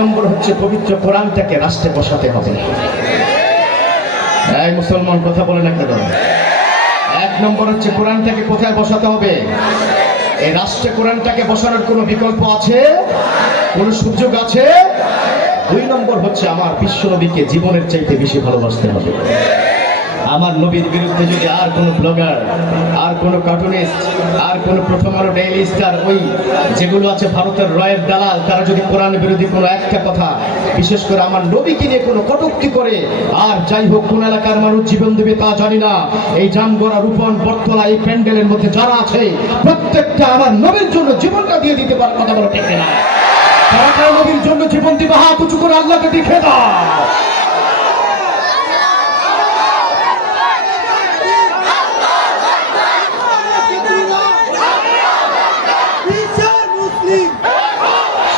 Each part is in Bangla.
নম্বর হচ্ছে পবিত্র কোরআনটাকে রাষ্ট্রে বসাতে হবে। এই মুসলমান কথা বলে না কেন? এক নম্বর হচ্ছে কোরআনটাকে কোথায় বসাতে হবে? এই রাষ্ট্রে কোরআনটাকে বসানোর কোনো বিকল্প আছে? কোন সুযোগ আছে? দুই নম্বর হচ্ছে আমার বিশ্ব নবীকে জীবনের চাইতে বেশি ভালোবাসতে হবে। আমার নবীর বিরুদ্ধে যদি আর কোন ব্লগার, আর কোন কার্টুনিস্ট, আর কোন প্রথম আলো ডেইলি স্টার, ওই যেগুলো আছে ভারতের রয়ের দালাল, তারা যদি কোরআন বিরোধী কোনো একটা কথা, বিশেষ করে আমার নবীকে নিয়ে কোনো কটূক্তি করে, আর যাই হোক কোন এলাকার মানুষ জীবন দেবে তা জানি না, এই জামগড়া, রূপন, বটতলা, এই প্যান্ডেলের মধ্যে যারা আছে প্রত্যেকটা আমার নবীর জন্য জীবনটা দিয়ে দিতে পারে। কথা বলো ঠিক না? তারা নবীর জন্য জীবন দিবে, হাত উঁচু করে আল্লাহকে দেখে দাও।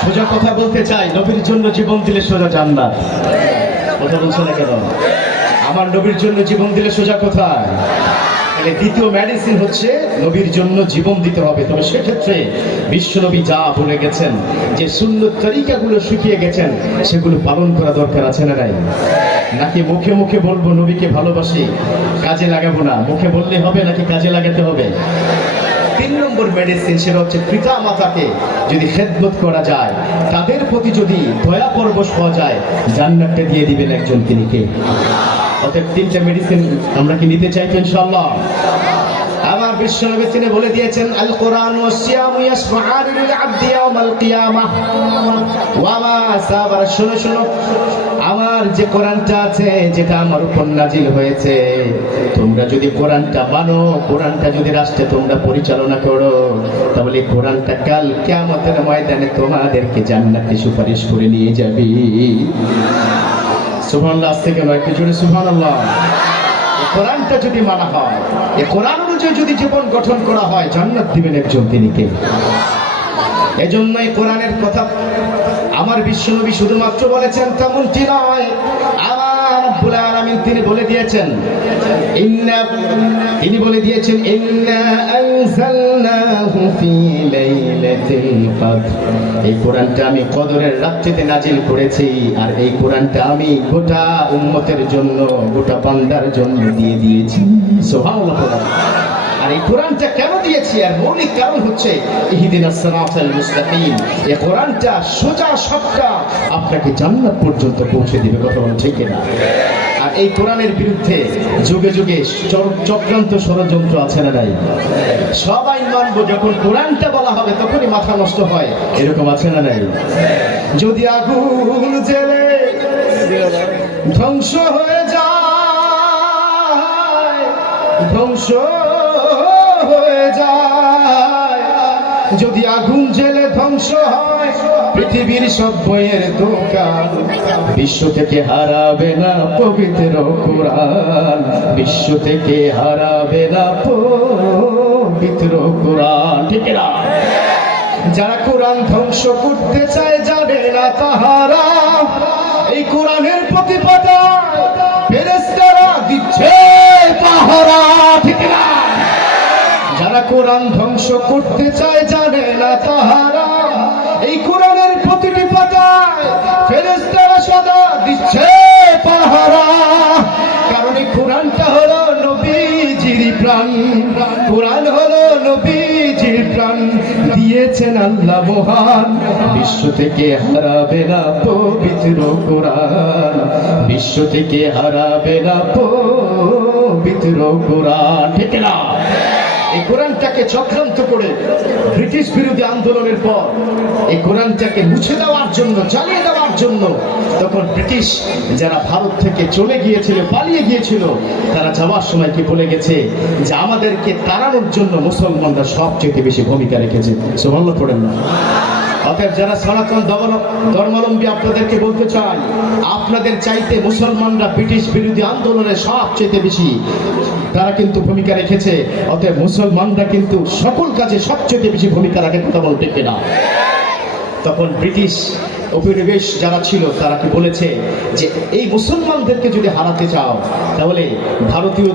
সোজা কথা বলতে চাই, নবীর জন্য জীবন দিলে সোজা জান্নাত। কথা বলছো না কেন? আমার নবীর জন্য জীবন দিলে সোজা কোথায়? দ্বিতীয় মেডিসিন হচ্ছে নবীর জন্য জীবন দিতে হবে। তবে সেক্ষেত্রে বিশ্বনবী যা বলে গেছেন, যে সুন্নত তরিকাগুলো শিখিয়ে গেছেন, সেগুলো পালন করা দরকার আছে না নাই? নাকি মুখে মুখে বলবো নবীকে ভালোবাসি, কাজে লাগাবো না? মুখে বললে হবে নাকি কাজে লাগাতে হবে? তিন নম্বর মেডিসিন, সেটা হচ্ছে পিতা মাতাকে যদি খেদমত করা যায়, তাদের প্রতি যদি দয়া পরবশ হওয়া যায়, জান্নাতটা দিয়ে দিবেন একজন, তিনি কে? অতএব তিনটা মেডিসিন আমরা কি নিতে চাই ইনশাআল্লাহ? আমার বিশ্বনবী তিনি বলে দিয়েছেন, আল কোরআন ওয়াস সিয়ামু ইয়াসফাআন লিল আবদি ইয়াওমাল কিয়ামাহ ওয়া মা সাবার। শুনো শুনো, আমার যে কোরআনটা আছে, যেটা আমার উপর নাজিল হয়েছে, তোমরা যদি কোরআনটা মানো, কোরআনটা যদি রাষ্ট্রে তোমরা পরিচালনা করো, তাহলে কোরআনটা কাল কিয়ামতের ময়দানে তোমাদেরকে জান্নাতে সুপারিশ করে নিয়ে যাবে। সুবহানাল্লাহ। আজ থেকে নয়, একটু জোরে সুবহানাল্লাহ। কোরআনটা যদি মানা হয়, এই কোরআন অনুযায়ী যদি জীবন গঠন করা হয়, জান্নাত দিবেন একজন, তিনি কে? এজন্য এই কোরআনের কথা আমার বিশ্বনবী শুধুমাত্র বলেছেন তেমনটি নয়, আমার রব্বুল আলামিন তিনি বলে দিয়েছেন, তিনি বলে দিয়েছেন, ইন্না আনজালনাহু ফি লাইলাতিল কদর। এই কোরআনটা আমি কদরের রাত্রিতে নাজিল করেছি, আর এই কোরআনটা আমি গোটা উম্মতের জন্য, গোটা বান্দার জন্য দিয়ে দিয়েছি। সুবহানাল্লাহ। আর এই কোরআনটা কেন দিয়েছি? আর মৌলিক কারণ হচ্ছে ইহদিনাস সিরাতাল মুস্তাকিম। এই কোরআনটা সোজা সাপটা আপনাকে জান্নাত পর্যন্ত পৌঁছে দিবে। কথা বলেন ঠিক না? আর এই কোরআনের বিরুদ্ধে যুগে যুগে চক্রান্ত ষড়যন্ত্র আছে না নাই? সবাই মানবো, যখন কোরআনটা বলা হবে তখনই মাথা নষ্ট হয়, এরকম আছে না নাই? যদি আগুন জ্বেলে ধ্বংস হয়ে যায়, ধ্বংস হয়ে যায়, যদি আগুন জ্বেলে ধ্বংস হয় পৃথিবীর সব বইয়ের দোকান, বিশ্ব থেকে হারাবে না পবিত্র কোরআন, বিশ্ব থেকে হারাবে না পবিত্র কোরআন। ঠিক না? যারা কোরআন ধ্বংস করতে চায়, জানে না তাহারা এই কোরআনের প্রতিপাদা ফেরেশতারা দিচ্ছে পাহারা। ঠিক না? যারা কোরআন ধ্বংস করতে চায়, জানে না তাহারা এই কোরআনের প্রতিটি পাতায় ফেরেশতারা সদা দিচ্ছে পাহারা। কারণ এই কোরআনটা হলো নবীজির প্রাণ, কোরআন হলো নবীজির প্রাণ, দিয়েছেন আল্লাহ মহান, বিশ্ব থেকে হারাবে না পবিত্র কোরআন, বিশ্ব থেকে হারাবে না পবিত্র কোরআন। ঠিক না? এই কোরআনটাকে চক্রান্ত করে ব্রিটিশ বিরোধী আন্দোলনের পর এই কোরআনটাকে মুছে দেওয়ার জন্য, জ্বালিয়ে দেওয়ার জন্য, তখন ব্রিটিশ যারা ভারত থেকে চলে গিয়েছিল, পালিয়ে গিয়েছিল, তারা যাওয়ার সময় কি বলে গেছে, যে আমাদেরকে তাড়ানোর জন্য মুসলমানরা সবচেয়ে বেশি ভূমিকা রেখেছে। সুবহানাল্লাহ পড়েন না? অতএব যারা সনাতন ধর্মাবলম্বী, আপনাদেরকে বলতে চাই, আপনাদের চাইতে মুসলমানরা ব্রিটিশ বিরোধী আন্দোলনে সবচেয়ে বেশি তারা কিন্তু ভূমিকা রেখেছে। অতএব মুসলমানরা কিন্তু সকল কাজে সবচেয়ে বেশি ভূমিকা রাখে। কথা বলতে ঠিক না? তখন ব্রিটিশ উপনিবেশ যারা ছিল তারা কি বলেছে যে এই মুসলমানদেরকে যদি হারাতে চাও তাহলে ভারতীয়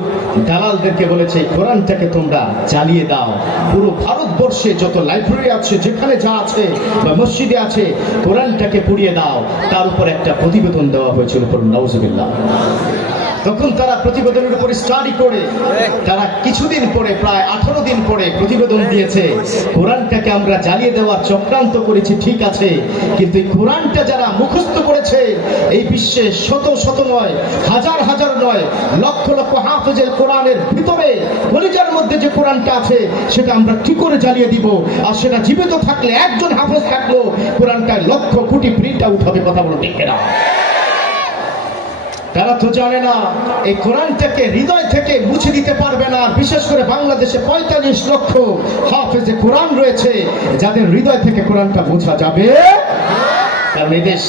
দালালদেরকে বলেছে কোরআনটাকে তোমরা জ্বালিয়ে দাও, পুরো ভারতবর্ষে যত লাইব্রেরি আছে যেখানে যা আছে বা মসজিদে আছে কোরআনটাকে পুড়িয়ে দাও। তার উপর একটা প্রতিবেদন দেওয়া হয়েছিল, নাউজুবিল্লাহ। তখন তারা প্রতিবেদনের উপর স্টাডি করে তারা কিছুদিন পরে, প্রায় 18 দিন পরে প্রতিবেদন দিয়েছে, কোরআনটাকে আমরা জ্বালিয়ে দেওয়ার চক্রান্ত করেছি ঠিক আছে, কিন্তু এই কোরআনটা যারা মুখস্থ করেছে এই বিশ্বে শত শত নয়, হাজার হাজার নয়, লক্ষ লক্ষ হাফেজের কোরআনের ভিতরে কলিজার মধ্যে যে কোরআনটা আছে সেটা আমরা কি করে জ্বালিয়ে দিব? আর সেটা জীবিত থাকলে, একজন হাফেজ থাকলেও কোরআনটায় লক্ষ কোটি প্রিন্ট আউট হবে। কথা বলো ঠিক না? তারা তো জানে না এই কোরআনটাকে হৃদয় থেকে মুছে দিতে পারবে না। বিশেষ করে বাংলাদেশে 45 লক্ষ হাফেজে কোরআন রয়েছে যাদের হৃদয় থেকে কোরআনটা মুছা যাবে, কারণ এই দেশ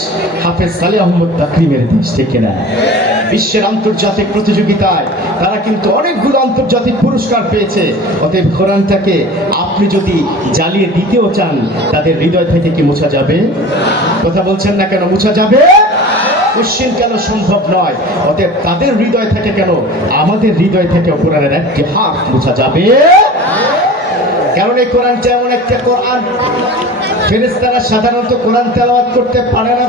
হাফেজ সালেহ আহমদ তাকরিমের দেশ, ঠিক না? বিশ্বের আন্তর্জাতিক প্রতিযোগিতায় তারা কিন্তু অনেকগুলো আন্তর্জাতিক পুরস্কার পেয়েছে। অতএব কোরআনটাকে আপনি যদি জ্বালিয়ে দিতেও চান তাদের হৃদয় থেকে কি মুছা যাবে? কথা বলছেন না কেন? মুছা যাবে? কোশ্চিন কেন সম্ভব নয়। অতএব তাদের হৃদয় থেকে কেন আমাদের হৃদয় থেকে কোরআনের একটি হাত মুছা যাবে? কারণ এই কোরআনটা এমন একটা কোরআন, ফেরেশতারা সাধারণত কোরআন তেলাওয়াত করতে পারে না।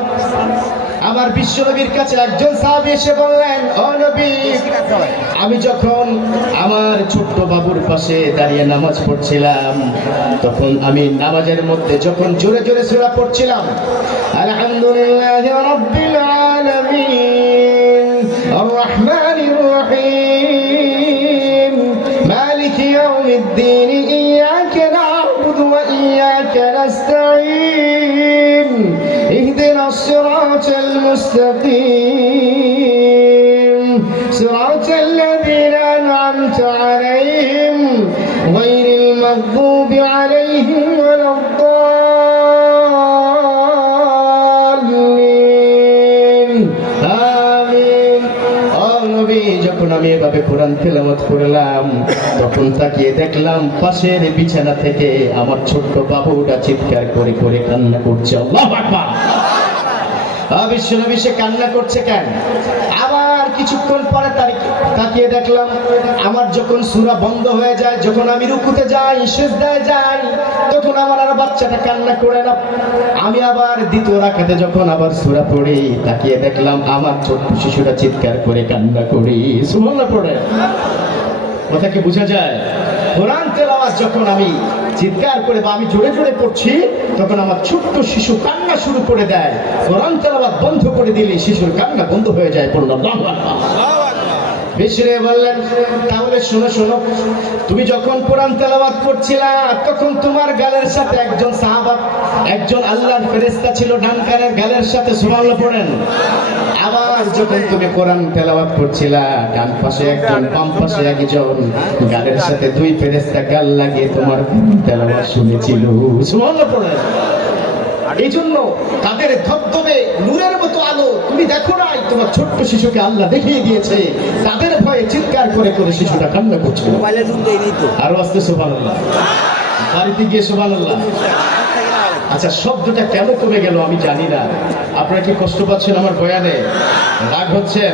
আমার বিশ্বনবীর কাছে একজন সাহাবী এসে বললেন, ও নবী, আমি যখন আমার ছোট্ট বাবুর পাশে দাঁড়িয়ে নামাজ পড়ছিলাম, তখন আমি নামাজের মধ্যে যখন জোরে জোরে সূরা পড়ছিলাম, আলহামদুলিল্লাহি রাব্বিল আলামিন আর রহমানির রহিম মালিকি ইয়াউমিদ্দিন ইয়াকা না'বুদু ওয়া ইয়াকা নাস্তাঈন ইহদিনাস সিরাতাল মুস্তাকিম সিরাতাল লাযীনা আন'আমতা আলাইহিম গায়রিল মাগদুবি আলাইহিম ওয়ালাদ-দাল্লিন। আমিন। ও নবী, যখন আমি এভাবে কোরআন তেলাওয়াত করলাম তখন তাকিয়ে দেখলাম পাশের বিছানা থেকে আমার ছোট্ট বাবুটা চিৎকার করে করে কান্না করছে। আল্লাহু আকবার। বিশ্বনবী সে কান্না করছে কেন? আবার কিছুক্ষণ পরে তাকিয়ে দেখলাম আমার যখন সূরা বন্ধ হয়ে যায়, যখন আমি রুকুতে যাই, সিজদায় যাই, তখন আমার আর বাচ্চাটা কান্না করে না। আমি আবার দ্বিতীয় রাকাতে যখন আবার সূরা পড়ি, তাকিয়ে দেখলাম আমার ছোট্ট শিশুরা চিৎকার করে কান্না করি। সুবহানাল্লাহ পড়ে। কথা কি বোঝা যায়? কোরআন তেলাওয়াত যখন আমি চিৎকার করে বা আমি জোরে জোরে পড়ছি, তখন আমার ছোট্ট শিশু কান্না শুরু করে দেয়। কোরআন তেলাওয়াত বন্ধ করে দিলে শিশুর কান্না বন্ধ হয়ে যায়। পড়লাম আল্লাহু আকবার। বিশ্বনবী বললেন, তাহলে শোনো শোনো, তুমি যখন কোরআন তেলাওয়াত করছিলা তখন তোমার গালের সাথে একজন সাহাবা, একজন আল্লাহর ফেরেশতা ছিল ডান কানের গালের সাথে। সুবহানাল্লাহ পড়েন। আবার যখন তুমি কোরআন তেলাওয়াত করছিলা ডান পাশে একজন, বাম পাশে একজন, গালের সাথে দুই ফেরেশতা গাল লাগিয়ে তোমার তেলাওয়াত শুনেছিল। সুবহানাল্লাহ পড়েন। এই জন্য তাদের ধবধবে নূরের মতো আলো তুমি দেখো নাই, তোমার ছোট্ট শিশুকে আল্লাহ দেখিয়ে দিয়েছে। তাদের ভয়ে চিৎকার করে করে শিশুটা কান্না করছে। আরো আসতে সুবহানাল্লাহ। বাড়িতে গিয়ে সুবহানাল্লাহ। আচ্ছা, শব্দটা কেন কমে গেল আমি জানি না। আপনারা কি কষ্ট পাচ্ছেন আমার বয়ানে? রাগ হচ্ছেন?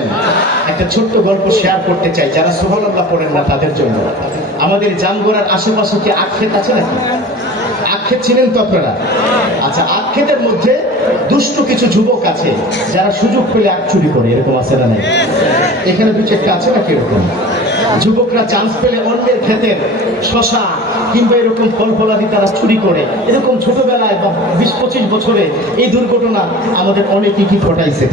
একটা ছোট্ট গল্প শেয়ার করতে চাই যারা সুবহানাল্লাহ পড়েন না তাদের জন্য। আমাদের জামগড়ার আশেপাশে কি আখেত আছে নাকি? আখেত ছিলেন তো আপনারা? আচ্ছা, আখেতের মধ্যে দুষ্ট কিছু যুবক আছে যারা সুযোগ পেলে আখ চুরি করে, এরকম আছে না নাই? এখানে দু চারটা আছে নাকি এরকম? যুবকরা চান্স পেলে অন্যের ক্ষেতের শশা কিংবা এরকম ফল ফলাদি তারা চুরি করে। এরকম ছোটবেলায় বা 20-25 বছরে এই দুর্ঘটনা আমাদের অনেকেই কি ঘটাইছে।